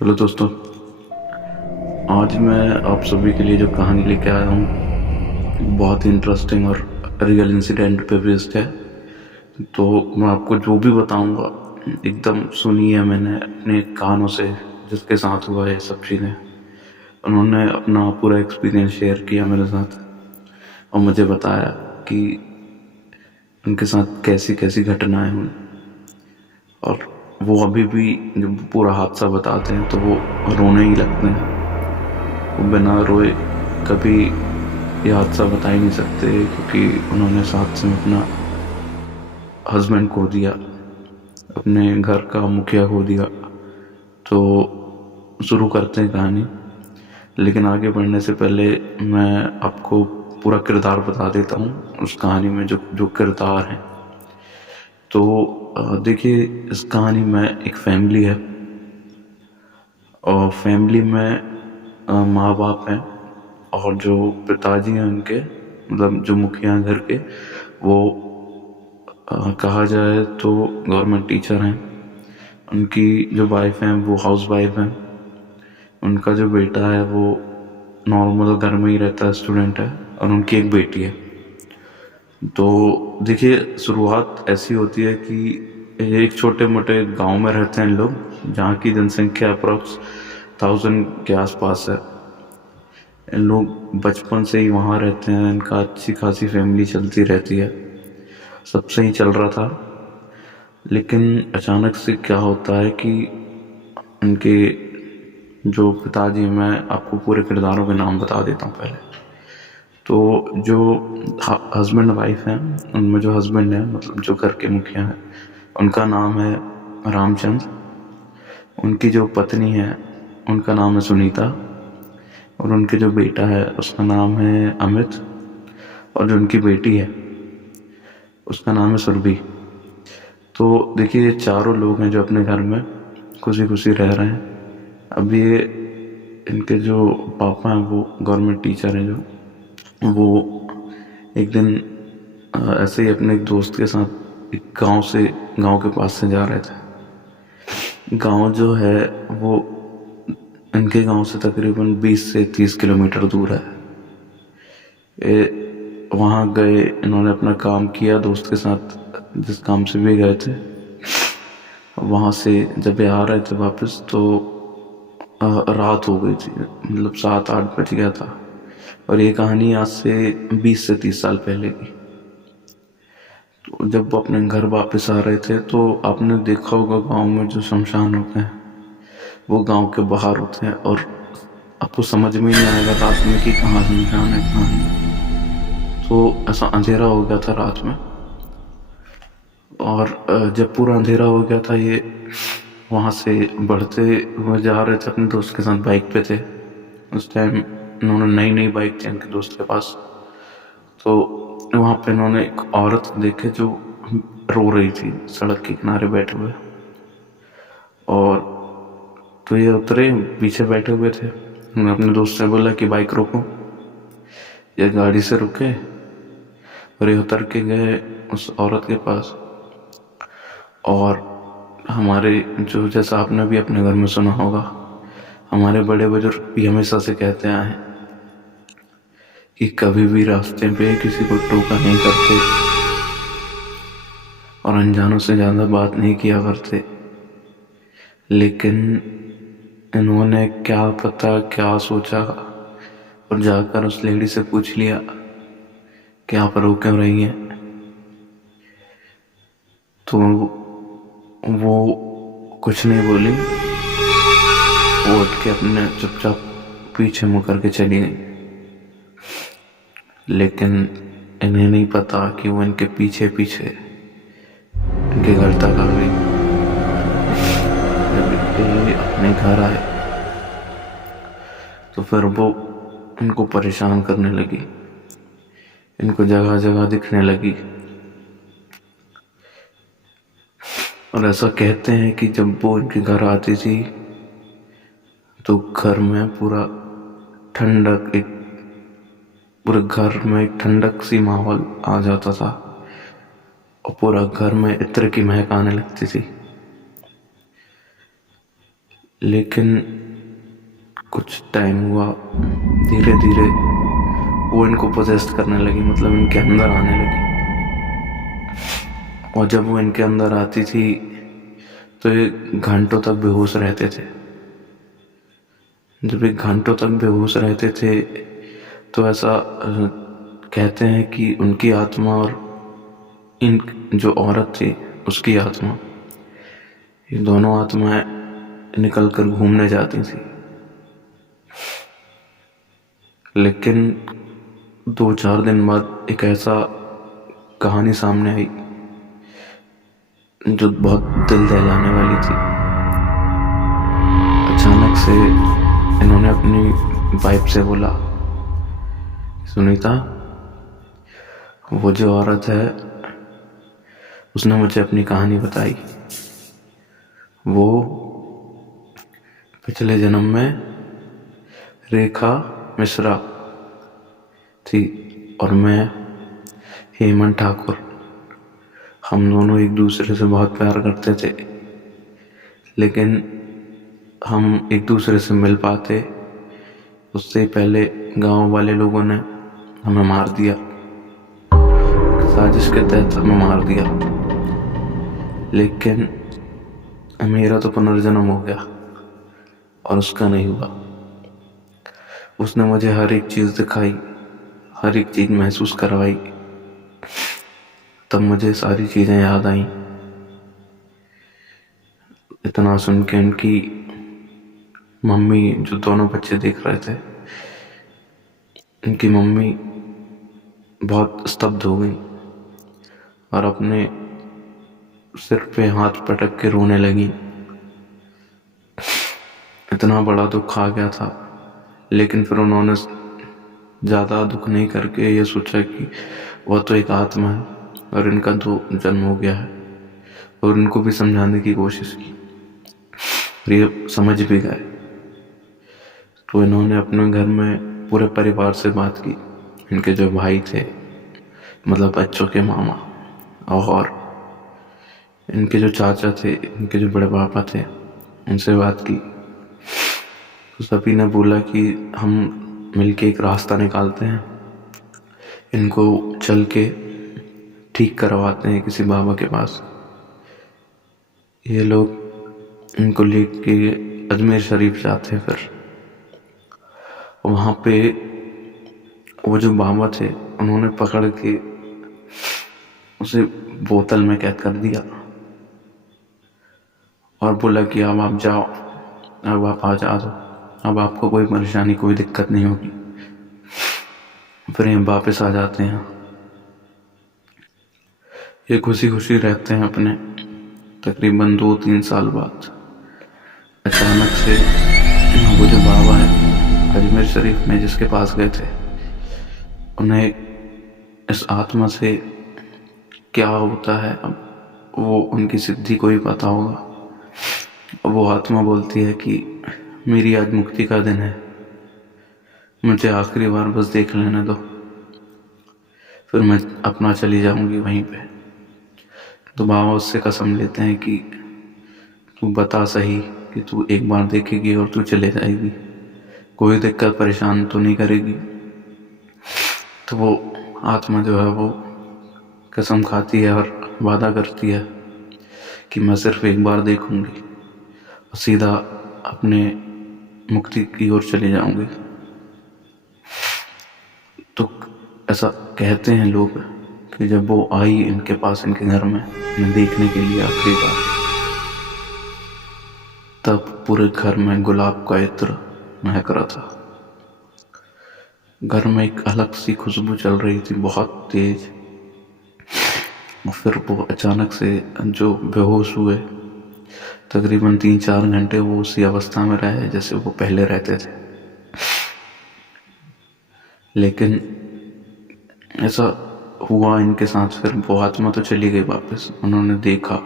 Hello दोस्तों। आज मैं आप सभी के लिए जो कहानी लेके आया हूँ बहुत ही इंटरेस्टिंग और रियल इंसिडेंट पे बेस्ड है। तो मैं आपको जो भी बताऊँगा एकदम सुनिए, मैंने अपने कानों से जिसके साथ हुआ ये सब चीज़ें, उन्होंने अपना पूरा एक्सपीरियंस शेयर किया मेरे साथ और मुझे बताया कि उनके साथ कैसी कैसी घटनाएं हुई। और वो अभी भी जब पूरा हादसा बताते हैं तो वो रोने ही लगते हैं। वो बिना रोए कभी ये हादसा बता ही नहीं सकते, क्योंकि उन्होंने साथ में अपना हस्बैंड खो दिया, अपने घर का मुखिया खो दिया। तो शुरू करते हैं कहानी, लेकिन आगे बढ़ने से पहले मैं आपको पूरा किरदार बता देता हूँ उस कहानी में जो जो किरदार हैं। तो देखिए, इस कहानी में एक फैमिली है और फैमिली में माँ बाप हैं और जो पिताजी हैं उनके, मतलब जो मुखिया हैं घर के, वो कहा जाए तो गवर्नमेंट टीचर हैं। उनकी जो वाइफ हैं वो हाउस वाइफ हैं। उनका जो बेटा है वो नॉर्मल घर में ही रहता है, स्टूडेंट है, और उनकी एक बेटी है। तो देखिए, शुरुआत ऐसी होती है कि ये एक छोटे मोटे गांव में रहते हैं लोग, जहाँ की जनसंख्या अप्रॉक्स 1000 के आसपास है। इन लोग बचपन से ही वहाँ रहते हैं, इनका अच्छी खासी फैमिली चलती रहती है, सब सही चल रहा था। लेकिन अचानक से क्या होता है कि उनके जो पिताजी, मैं आपको पूरे किरदारों के नाम बता देता हूँ पहले। तो जो हस्बैंड वाइफ हैं, उनमें जो हस्बैंड है, मतलब जो घर के मुखिया हैं, उनका नाम है रामचंद्र। उनकी जो पत्नी है उनका नाम है सुनीता, और उनके जो बेटा है उसका नाम है अमित, और जो उनकी बेटी है उसका नाम है सुरभि। तो देखिए, ये चारों लोग हैं जो अपने घर में खुशी खुशी रह रहे हैं। अब ये इनके जो पापा हैं वो गवर्नमेंट टीचर हैं, जो वो एक दिन ऐसे ही अपने एक दोस्त के साथ एक गांव के पास से जा रहे थे। गांव जो है वो इनके गांव से तकरीबन 20 से 30 किलोमीटर दूर है। वहाँ गए, इन्होंने अपना काम किया दोस्त के साथ, जिस काम से भी गए थे। वहाँ से जब ये आ रहे थे वापस तो रात हो गई थी, मतलब 7-8 बज गया था। और ये कहानी आज से 20 से 30 साल पहले की। तो जब वो अपने घर वापस आ रहे थे तो आपने देखा होगा गांव में जो शमशान होते हैं वो गांव के बाहर होते हैं, और आपको समझ में ही नहीं आएगा रात में कि कहाँ शमशान है कहाँ नहीं। तो ऐसा अंधेरा हो गया था रात में। और जब पूरा अंधेरा हो गया था, ये वहाँ से बढ़ते हुए जा रहे थे, अपने दोस्त के साथ बाइक पे थे। उस टाइम इन्होंने नई नई बाइक थी उनके दोस्त के पास। तो वहाँ पे इन्होंने एक औरत देखे जो रो रही थी सड़क के किनारे बैठे हुए। और तो ये उतरे, पीछे बैठे हुए थे। उन्होंने अपने दोस्त से बोला कि बाइक रोको। ये गाड़ी से रुके और ये उतर के गए उस औरत के पास। और हमारे जो, जैसा आपने भी अपने घर में सुना होगा, हमारे बड़े बुजुर्ग भी हमेशा से कहते आए हैं कि कभी भी रास्ते पे किसी को टोका नहीं करते और अनजानों से ज़्यादा बात नहीं किया करते। लेकिन इन्होंने क्या पता क्या सोचा, और जाकर उस लेडी से पूछ लिया कि आप रो क्यों रही हैं। तो वो कुछ नहीं बोली, वो उठ के अपने चुपचाप पीछे मुड़ करके चली गई। लेकिन इन्हें नहीं पता कि वो इनके पीछे पीछे इनके घर तक आ गई। जब ये अपने घर आए तो फिर वो इनको परेशान करने लगी, इनको जगह जगह दिखने लगी। और ऐसा कहते हैं कि जब वो इनके घर आती थी तो घर में पूरा ठंडक, एक पूरे घर में एक ठंडक सी माहौल आ जाता था और पूरा घर में इत्र की महक आने लगती थी। लेकिन कुछ टाइम हुआ, धीरे धीरे वो इनको पोजेस्ट करने लगी, मतलब इनके अंदर आने लगी। और जब वो इनके अंदर आती थी तो ये घंटों तक बेहोश रहते थे। जब ये घंटों तक बेहोश रहते थे तो ऐसा कहते हैं कि उनकी आत्मा और इन जो औरत थी उसकी आत्मा, ये दोनों आत्माएं निकल कर घूमने जाती थी। लेकिन 2-4 दिन बाद एक ऐसा कहानी सामने आई जो बहुत दिल दहलाने वाली थी। अचानक से इन्होंने अपनी वाइफ से बोला, सुनीता, वो जो औरत है उसने मुझे अपनी कहानी बताई। वो पिछले जन्म में रेखा मिश्रा थी और मैं हेमंत ठाकुर। हम दोनों एक दूसरे से बहुत प्यार करते थे, लेकिन हम एक दूसरे से मिल पाते उससे पहले गांव वाले लोगों ने हमें मार दिया। साजिश के तहत हमें मार दिया, लेकिन मेरा तो पुनर्जन्म हो गया और उसका नहीं हुआ। उसने मुझे हर एक चीज़ दिखाई, हर एक चीज़ महसूस करवाई। तब मुझे सारी चीज़ें याद आई। इतना सुन के इनकी मम्मी, जो दोनों बच्चे देख रहे थे, इनकी मम्मी बहुत स्तब्ध हो गई और अपने सिर पे हाथ पटक के रोने लगी। इतना बड़ा दुख आ गया था, लेकिन फिर उन्होंने ज़्यादा दुख नहीं करके ये सोचा कि वह तो एक आत्मा है और इनका तो जन्म हो गया है, और इनको भी समझाने की कोशिश की और ये समझ भी गए। तो इन्होंने अपने घर में पूरे परिवार से बात की। इनके जो भाई थे, मतलब बच्चों के मामा, और इनके जो चाचा थे, इनके जो बड़े पापा थे, उनसे बात की। तो सभी ने बोला कि हम मिलके एक रास्ता निकालते हैं, इनको चल के ठीक करवाते हैं किसी बाबा के पास। ये लोग इनको लेके अजमेर शरीफ जाते हैं। फिर वहाँ पे वो जो बाबा थे उन्होंने पकड़ के उसे बोतल में कैद कर दिया और बोला कि अब आप जाओ, अब आप आज़ाद हो, अब आपको कोई परेशानी, कोई दिक्कत नहीं होगी। फिर ये वापस आ जाते हैं। ये खुशी खुशी रहते हैं अपने। तकरीबन 2-3 साल बाद अचानक से वो जो बाबा है अजमेर शरीफ में जिसके पास गए थे, उन्हें इस आत्मा से क्या होता है अब वो उनकी सिद्धि को ही पता होगा। वो आत्मा बोलती है कि मेरी आज मुक्ति का दिन है, मुझे आखिरी बार बस देख लेने दो, फिर मैं अपना चली जाऊंगी वहीं पे। तो बाबा उससे कसम लेते हैं कि तू बता सही कि तू एक बार देखेगी और तू चले जाएगी, कोई दिक्कत परेशान तो नहीं करेगी। तो वो आत्मा जो है वो कसम खाती है और वादा करती है कि मैं सिर्फ एक बार देखूंगी और सीधा अपने मुक्ति की ओर चले जाऊंगी। तो ऐसा कहते हैं लोग कि जब वो आई इनके पास, इनके घर में इन्हें देखने के लिए आखिरी बार, तब पूरे घर में गुलाब का इत्र महक रहा था। घर में एक अलग सी खुशबू चल रही थी, बहुत तेज। और फिर वो अचानक से जो बेहोश हुए, तकरीबन 3-4 घंटे वो उसी अवस्था में रहे जैसे वो पहले रहते थे। लेकिन ऐसा हुआ इनके साथ, फिर वो आत्मा तो चली गई वापस। उन्होंने देखा,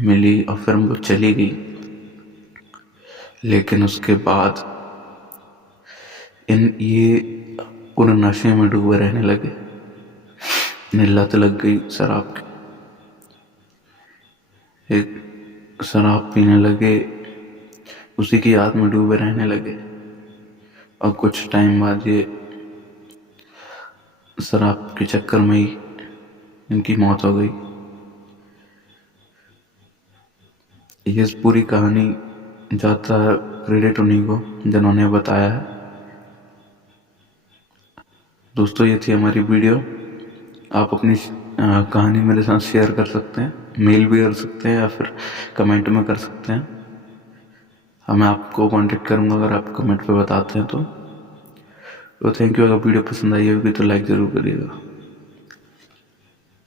मिली और फिर वो चली गई। लेकिन उसके बाद ये पूरे नशे में डूबे रहने लगे। इन्हें लत लग गई शराब की। एक शराब पीने लगे उसी की याद में डूबे रहने लगे और कुछ टाइम बाद ये शराब के चक्कर में ही इनकी मौत हो गई। ये पूरी कहानी जाता है क्रेडिट उन्हीं को जिन्होंने बताया है। दोस्तों, ये थी हमारी वीडियो। आप अपनी कहानी मेरे साथ शेयर कर सकते हैं, मेल भी कर सकते हैं या फिर कमेंट में कर सकते हैं। मैं आपको कांटेक्ट करूंगा अगर आप कमेंट पे बताते हैं तो थैंक यू। अगर वीडियो पसंद आई होगी तो लाइक ज़रूर करिएगा।